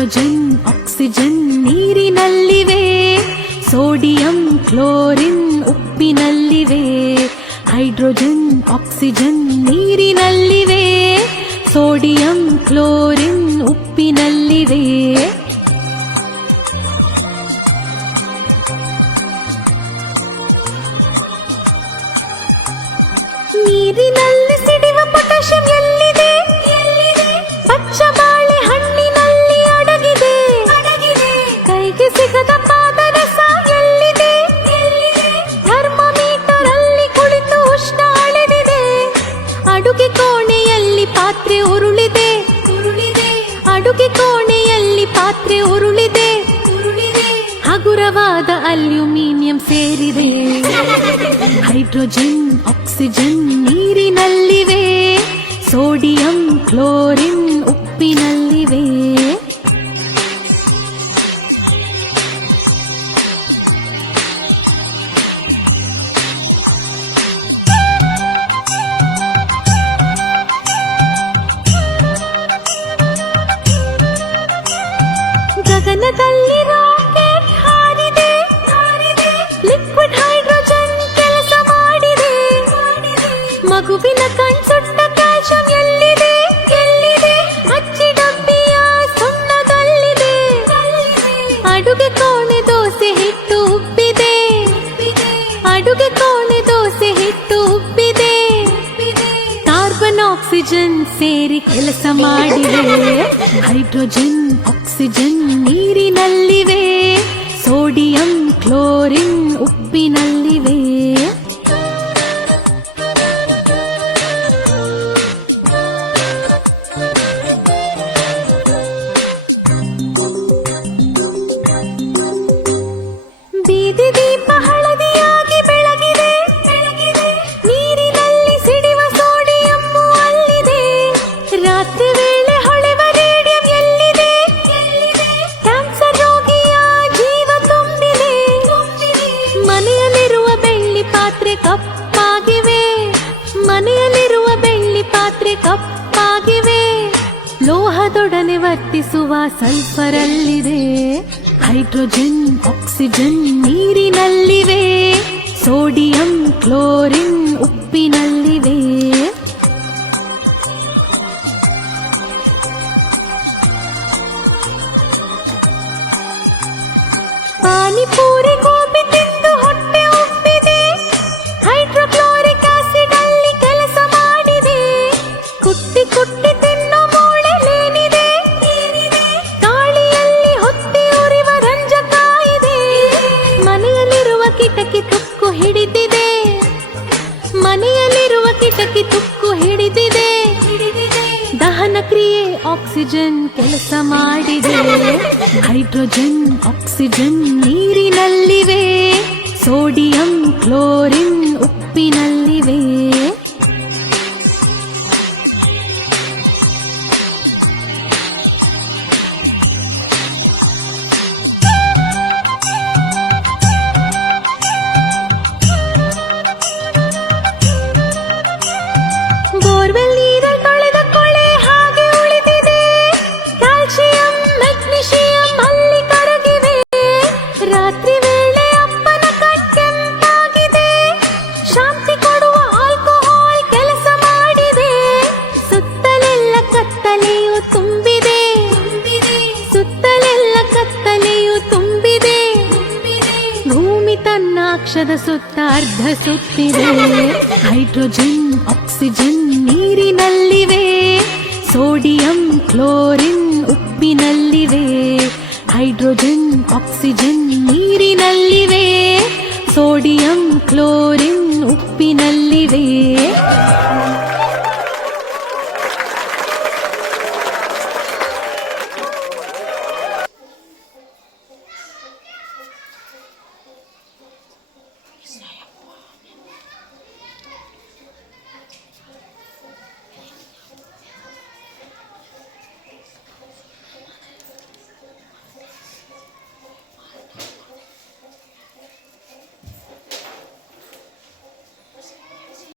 Hydrogen oxygen ನೀರಿನಲ್ಲಿವೆ, sodium chlorine ಉಪ್ಪಿನಲ್ಲಿವೆ. Hydrogen oxygen ನೀರಿನಲ್ಲಿವೆ, ಸೋಡಿಯಂ ಕ್ಲೋರಿನ್ ಉಪ್ಪಿನಲ್ಲಿವೆ. ನೀರಿನಲ್ಲಿ ಸಿಡಿವ ಪೊಟ್ಯಾಷಿಯಂ ಎಲ್ಲಿದೆ? ಪಚ್ಚ ಬಾಳೆ ಹಣ್ಣಿನಲ್ಲಿ ಅಡಗಿದೆ. ಕೈಗೆ ಸಿಗದ ಪಾದರಸ ಎಲ್ಲಿದೆ? ಥರ್ಮೋಮೀಟರ್ ಅಲ್ಲಿ ಕುಳಿತು ಉಷ್ಣ ಅಳೆದಿದೆ. ಅಡುಗೆ ಕೋಣೆಯಲ್ಲಿ ಪಾತ್ರೆ ಉರುಳಿದೆ. ಅಡುಗೆ ಕೋಣೆಯಲ್ಲಿ ಪಾತ್ರೆ ಉರುಳಿದೆ. ಹಗುರವಾದ ಅಲ್ಯೂಮಿನಿಯಂ ಸೇರಿದೆ. ಹೈಡ್ರೋಜನ್ ಆಕ್ಸಿಜನ್ ನೀರಿನಲ್ಲಿವೆ, ಸೋಡಿಯಂ ಕ್ಲೋರಿನ್ ಉಪ್ಪಿನಲ್ಲಿವೆ. ಗಗನದಲ್ಲಿ ರಾಕೆಟ್ ಹಾರಿದೆ. ಲಿಕ್ವಿಡ್ ಹೈಡ್ರೋಜನ್ ಕೆಲಸ ಮಾಡಿದೆ. ಮಗುವಿನ ಕಣ್ಸುಟ್ಟ ಕ್ಯಾಲ್ಸಿಯಂ ಎಲ್ಲಿದೆ? ಅಚ್ಚಿ ಡಬ್ಬಿಯ ಸುಣ್ಣದಲ್ಲಿದೆ. ಅಡುಗೆ ಕೋಣೆ ದೋಸೆ ಹಿಟ್ಟು ಉಬ್ಬಿದೆ. ಅಡುಗೆ ಕೋಣೆ ದೋಸೆ ಹಿಟ್ಟು ಉಬ್ಬಿದೆ. ಕಾರ್ಬನ್ ಆಕ್ಸಿಜನ್ ಸೇರಿ ಕೆಲಸ ಮಾಡಿದೆ. ಹೈಡ್ರೋಜನ್ ಆಕ್ಸಿಜನ್ ನೀರಿನಲ್ಲಿವೆ, ಸೋಡಿಯಂ ಕ್ಲೋರಿನ್ ಉಪ್ಪಿನಲ್ಲಿವೆ. ಬೀದಿ ದೀಪ ಹಳದಿಯಾಗಿ ಬೆಳಗಿದೆ. ನೀರಿನಲ್ಲಿ ಸಿಡಿವ ಸೋಡಿಯಂ ಅಲ್ಲಿದೆ. ರಾತ್ರಿ ವೇಳೆ ಹೊಳೆವ ರೇಡಿಯಂ ಎಲ್ಲಿದೆ? ಕ್ಯಾನ್ಸರ್ ರೋಗಿಯ ಜೀವ ತುಂಬಿದೆ. ಮನೆಯಲ್ಲಿರುವ ಬೆಳ್ಳಿ ಪಾತ್ರೆ ಕಪ್ಪಾಗಿವೆ. ಮನೆಯಲ್ಲಿರುವ ಬೆಳ್ಳಿ ಪಾತ್ರೆ ಕಪ್ಪಾಗಿವೆ. ಲೋಹದೊಡನೆ ವರ್ತಿಸುವ ಸಲ್ಫರ್ ಅಲ್ಲಿದೆ. ಹೈಡ್ರೋಜನ್ ಆಕ್ಸಿಜನ್ ನೀರಿನಲ್ಲಿವೆ, ಸೋಡಿಯಂ ಕ್ಲೋರಿನ್ ಉಪ್ಪಿನಲ್ಲಿವೆ. ಪಾನಿಪೂರಿ ಗೋಬಿ ತಿಂದು ಹೊಟ್ಟೆ ಉಬ್ಬಿದೆ. ಹೈಡ್ರೋಕ್ಲೋರಿಕ್ ಆಸಿಡ್ ಅಲ್ಲಿ ಕೆಲಸ ಮಾಡಿದೆ. ಕುಟ್ಟಿ ಕುಟ್ಟಿ ತಿನ್ನೋ ಮೂಳೆಲೇನಿದೆ? ಗಾಳಿಯಲ್ಲಿ ಹೊತ್ತಿ ಉರಿವ ರಂಜಕ ಇದೆ. ಮನೆಯಲ್ಲಿರುವ ಕಿಟಕಿ ತುಕ್ಕು ಹಿಡಿದಿದೆ. ಮನೆಯಲ್ಲಿರುವ ಕಿಟಕಿ ತುಕ್ಕು ಹಿಡಿದಿದೆ. ದಹನ ಕ್ರಿಯೆ ಆಕ್ಸಿಜನ್ ಕೆಲಸ ಮಾಡಿದೆ. ಹೈಡ್ರೋಜನ್ ಆಕ್ಸಿಜನ್ ನೀರಿನಲ್ಲಿವೆ, ಸೋಡಿಯಂ ಕ್ಲೋರಿನ್ ಉಪ್ಪಿನಲ್ಲಿವೆ. ಬೋರ್ವೆಲ್ ನೀರಲ್ಲಿ ತೊಳೆದ ಕೊಳೆ ಹಾಗೆ ಉಳಿದಿದೆ. ಕ್ಯಾಲ್ಸಿಯಂ ಮೆಗ್ನೀಷಿಯಂ ಅಲ್ಲಿ ಕರಗಿವೆ. ರಾತ್ರಿ ವೇಳೆ ಅಪ್ಪನ ಕಣ್ಕೆಂಪಾಗಿದೆ. ಶಾಂತಿ ಕೊಡುವ ಆಲ್ಕೋಹಾಲ್ ಕೆಲಸ ಮಾಡಿದೆ. ಸುತ್ತಲೆಲ್ಲ ಕತ್ತಲೆಯು ತುಂಬಿದೆ. ಸುತ್ತಲೆಲ್ಲ ಕತ್ತಲೆಯು ತುಂಬಿದೆ. ಭೂಮಿ ತನ್ನ ಅಕ್ಷದ ಸುತ್ತ ಅರ್ಧ ಸುತ್ತಿದೆ. ಹೈಡ್ರೋಜನ್ ಆಕ್ಸಿಜನ್ ನೀರಿನಲ್ಲಿವೆ, ಸೋಡಿಯಂ ಕ್ಲೋರಿನ್ ಉಪ್ಪಿನಲ್ಲಿವೆ. ಹೈಡ್ರೋಜನ್ ಆಕ್ಸಿಜನ್ ನೀರಿನಲ್ಲಿವೆ, ಸೋಡಿಯಂ ಕ್ಲೋರಿನ್ ಉಪ್ಪಿನಲ್ಲಿವೆ.